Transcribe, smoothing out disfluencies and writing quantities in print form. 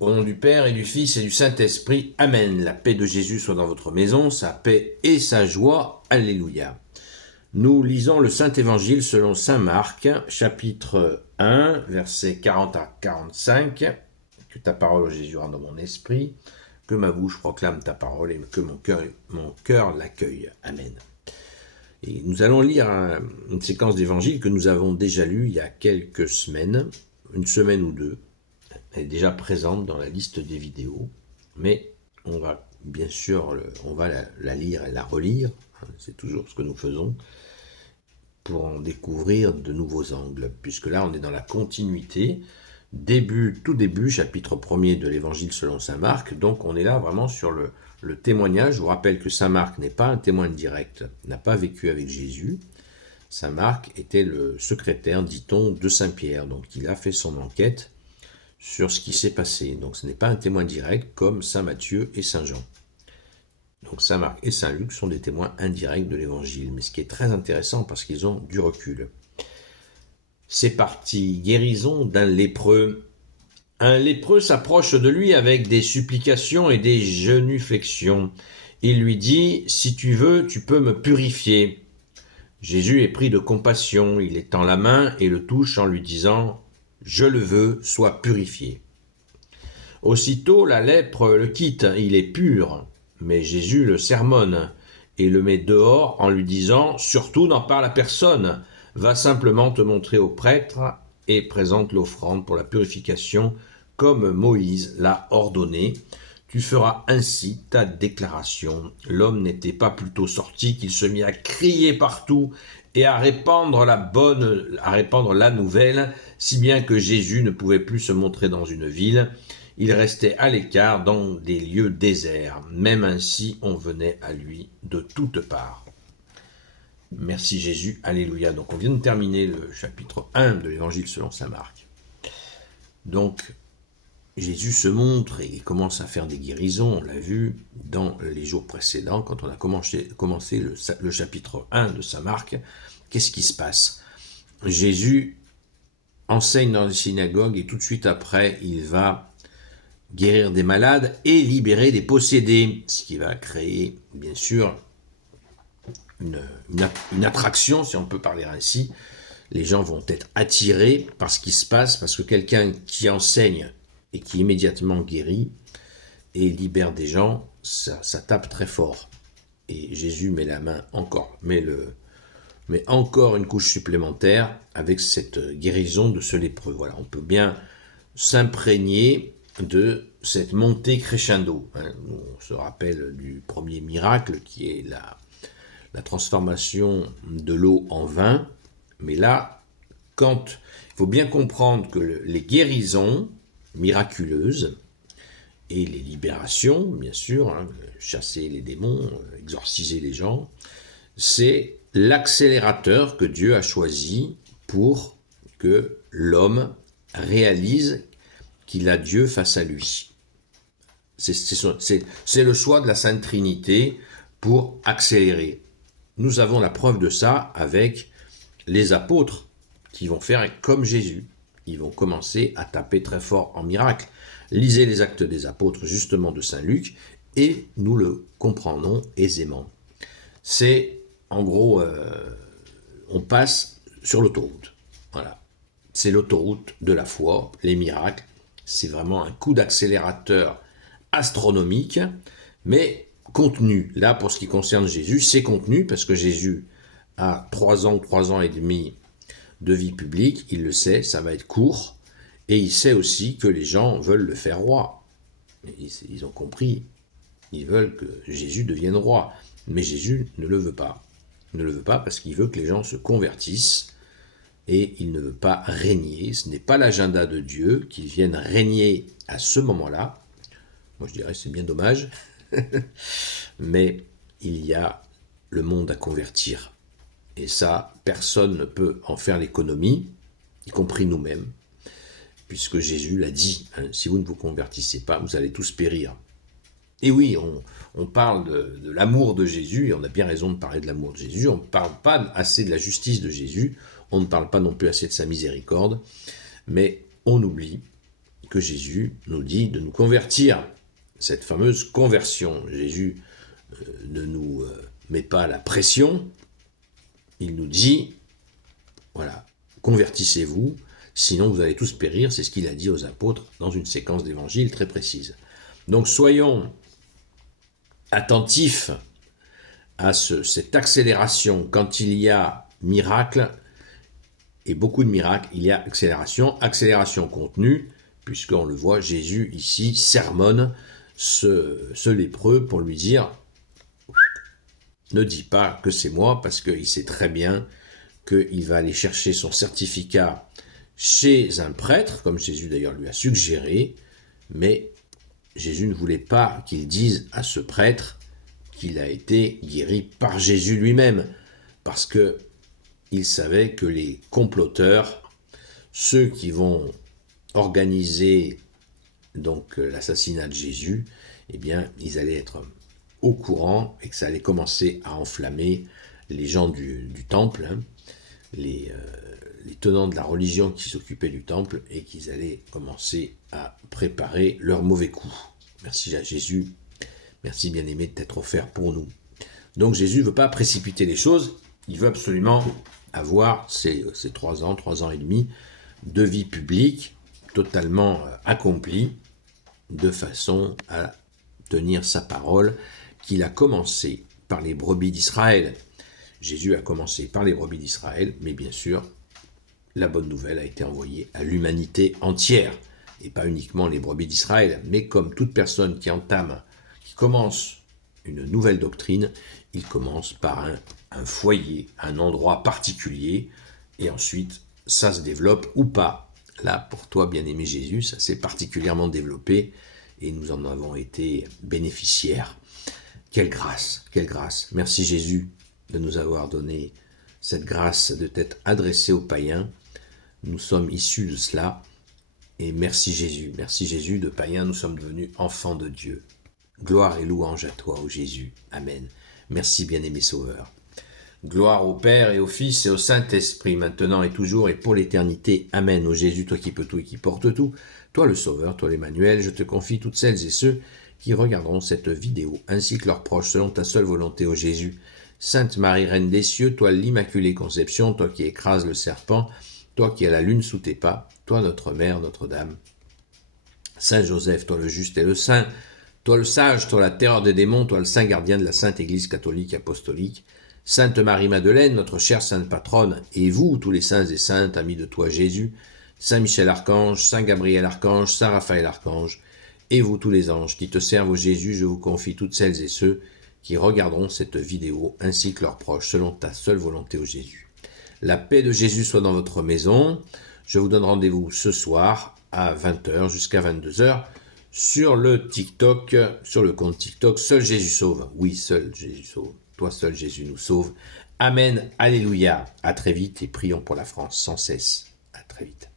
Au nom du Père et du Fils et du Saint-Esprit, Amen. La paix de Jésus soit dans votre maison, sa paix et sa joie. Alléluia. Nous lisons le Saint-Évangile selon Saint Marc, chapitre 1, versets 40 à 45. Que ta parole, Jésus, rende dans mon esprit, que ma bouche proclame ta parole et que mon cœur l'accueille. Amen. Et nous allons lire une séquence d'évangile que nous avons déjà lue il y a quelques semaines, une semaine ou deux. Elle est déjà présente dans la liste des vidéos, mais on va bien sûr la lire et la relire, c'est toujours ce que nous faisons, pour en découvrir de nouveaux angles, puisque là on est dans la continuité, tout début, chapitre 1er de l'évangile selon saint Marc, donc on est là vraiment sur le témoignage. Je vous rappelle que saint Marc n'est pas un témoin direct, n'a pas vécu avec Jésus. Saint Marc était le secrétaire, dit-on, de saint Pierre, donc il a fait son enquête sur ce qui s'est passé. Donc ce n'est pas un témoin direct comme saint Matthieu et saint Jean. Donc saint Marc et saint Luc sont des témoins indirects de l'évangile, mais ce qui est très intéressant parce qu'ils ont du recul. C'est parti, guérison d'un lépreux. Un lépreux s'approche de lui avec des supplications et des genuflexions. Il lui dit, si tu veux, tu peux me purifier. Jésus est pris de compassion, il étend la main et le touche en lui disant, je le veux, sois purifié. Aussitôt la lèpre le quitte, il est pur, mais Jésus le sermonne et le met dehors en lui disant « Surtout n'en parle à personne, va simplement te montrer au prêtre et présente l'offrande pour la purification comme Moïse l'a ordonné. Tu feras ainsi ta déclaration. » L'homme n'était pas plutôt sorti qu'il se mit à crier partout et à répandre la nouvelle, si bien que Jésus ne pouvait plus se montrer dans une ville. Il restait à l'écart dans des lieux déserts. Même ainsi, on venait à lui de toutes parts. Merci Jésus, alléluia. Donc on vient de terminer le chapitre 1 de l'évangile selon saint Marc. Donc Jésus se montre et commence à faire des guérisons, on l'a vu dans les jours précédents, quand on a commencé le chapitre 1 de saint Marc. Qu'est-ce qui se passe? Jésus enseigne dans les synagogues et tout de suite après, il va guérir des malades et libérer des possédés, ce qui va créer, bien sûr, une attraction, si on peut parler ainsi. Les gens vont être attirés par ce qui se passe, parce que quelqu'un qui enseigne et qui immédiatement guérit et libère des gens, ça tape très fort. Et Jésus met la main encore, met encore une couche supplémentaire avec cette guérison de ce lépreux. Voilà, on peut bien s'imprégner de cette montée crescendo. On se rappelle du premier miracle qui est la transformation de l'eau en vin. Mais là, il faut bien comprendre que les guérisons miraculeuses et les libérations, bien sûr, chasser les démons, exorciser les gens, c'est l'accélérateur que Dieu a choisi pour que l'homme réalise qu'il a Dieu face à lui. C'est le choix de la Sainte Trinité pour accélérer. Nous avons la preuve de ça avec les apôtres qui vont faire comme Jésus. Ils vont commencer à taper très fort en miracle. Lisez les Actes des Apôtres justement de Saint Luc et nous le comprenons aisément. C'est en gros, on passe sur l'autoroute. Voilà. C'est l'autoroute de la foi, les miracles. C'est vraiment un coup d'accélérateur astronomique, mais contenu. Là, pour ce qui concerne Jésus, c'est contenu parce que Jésus a 3 ans et demi de vie publique. Il le sait, ça va être court. Et il sait aussi que les gens veulent le faire roi. Ils ont compris. Ils veulent que Jésus devienne roi. Mais Jésus ne le veut pas. Il ne le veut pas parce qu'il veut que les gens se convertissent et il ne veut pas régner. Ce n'est pas l'agenda de Dieu qu'il vienne régner à ce moment-là. Moi, je dirais c'est bien dommage. Mais il y a le monde à convertir. Et ça, personne ne peut en faire l'économie, y compris nous-mêmes, puisque Jésus l'a dit, si vous ne vous convertissez pas, vous allez tous périr. Et oui, on parle de l'amour de Jésus, et on a bien raison de parler de l'amour de Jésus, on ne parle pas assez de la justice de Jésus, on ne parle pas non plus assez de sa miséricorde, mais on oublie que Jésus nous dit de nous convertir. Cette fameuse conversion. Jésus ne nous met pas la pression. Il nous dit, voilà, convertissez-vous, sinon vous allez tous périr. C'est ce qu'il a dit aux apôtres dans une séquence d'évangiles très précise. Donc soyons attentifs à cette accélération. Quand il y a miracle, et beaucoup de miracles, il y a accélération contenue, puisqu'on le voit, Jésus ici sermonne ce lépreux pour lui dire « Ne dis pas que c'est moi », parce qu'il sait très bien qu'il va aller chercher son certificat chez un prêtre, comme Jésus d'ailleurs lui a suggéré, mais Jésus ne voulait pas qu'il dise à ce prêtre qu'il a été guéri par Jésus lui-même, parce que il savait que les comploteurs, ceux qui vont organiser donc l'assassinat de Jésus, eh bien, ils allaient être au courant et que ça allait commencer à enflammer les gens du temple, hein, les tenants de la religion qui s'occupaient du temple, et qu'ils allaient commencer à préparer leur mauvais coup. Merci à Jésus, merci bien-aimé de t'être offert pour nous. Donc Jésus ne veut pas précipiter les choses, il veut absolument avoir ces 3 ans et demi de vie publique totalement accomplie, de façon à tenir sa parole qu'il a commencé par les brebis d'Israël. Jésus a commencé par les brebis d'Israël, mais bien sûr, la bonne nouvelle a été envoyée à l'humanité entière, et pas uniquement les brebis d'Israël, mais comme toute personne qui commence une nouvelle doctrine, il commence par un foyer, un endroit particulier, et ensuite ça se développe ou pas. Là, pour toi, bien-aimé Jésus, ça s'est particulièrement développé, et nous en avons été bénéficiaires. Quelle grâce, quelle grâce. Merci Jésus de nous avoir donné cette grâce de t'être adressé aux païens. Nous sommes issus de cela, et merci Jésus, de païens, nous sommes devenus enfants de Dieu. Gloire et louange à toi, ô Jésus. Amen. Merci, bien-aimé Sauveur. Gloire au Père et au Fils et au Saint-Esprit, maintenant et toujours et pour l'éternité. Amen. Ô Jésus, toi qui peux tout et qui portes tout, toi le Sauveur, toi l'Emmanuel, je te confie toutes celles et ceux qui regarderont cette vidéo, ainsi que leurs proches, selon ta seule volonté, ô Jésus. Sainte Marie, Reine des cieux, toi l'Immaculée Conception, toi qui écrases le serpent, toi qui as la lune sous tes pas, toi notre Mère, Notre-Dame. Saint Joseph, toi le juste et le saint, toi le sage, toi la terreur des démons, toi le saint gardien de la Sainte Église catholique apostolique, Sainte Marie-Madeleine, notre chère sainte patronne, et vous, tous les saints et saintes, amis de toi Jésus, Saint Michel Archange, Saint Gabriel Archange, Saint Raphaël Archange, et vous tous les anges qui te servent au Jésus, je vous confie toutes celles et ceux qui regarderont cette vidéo, ainsi que leurs proches, selon ta seule volonté au Jésus. La paix de Jésus soit dans votre maison. Je vous donne rendez-vous ce soir à 20h jusqu'à 22h sur le TikTok, sur le compte TikTok, Seul Jésus sauve. Oui, seul Jésus sauve. Toi seul Jésus nous sauve. Amen, alléluia. À très vite et prions pour la France sans cesse. À très vite.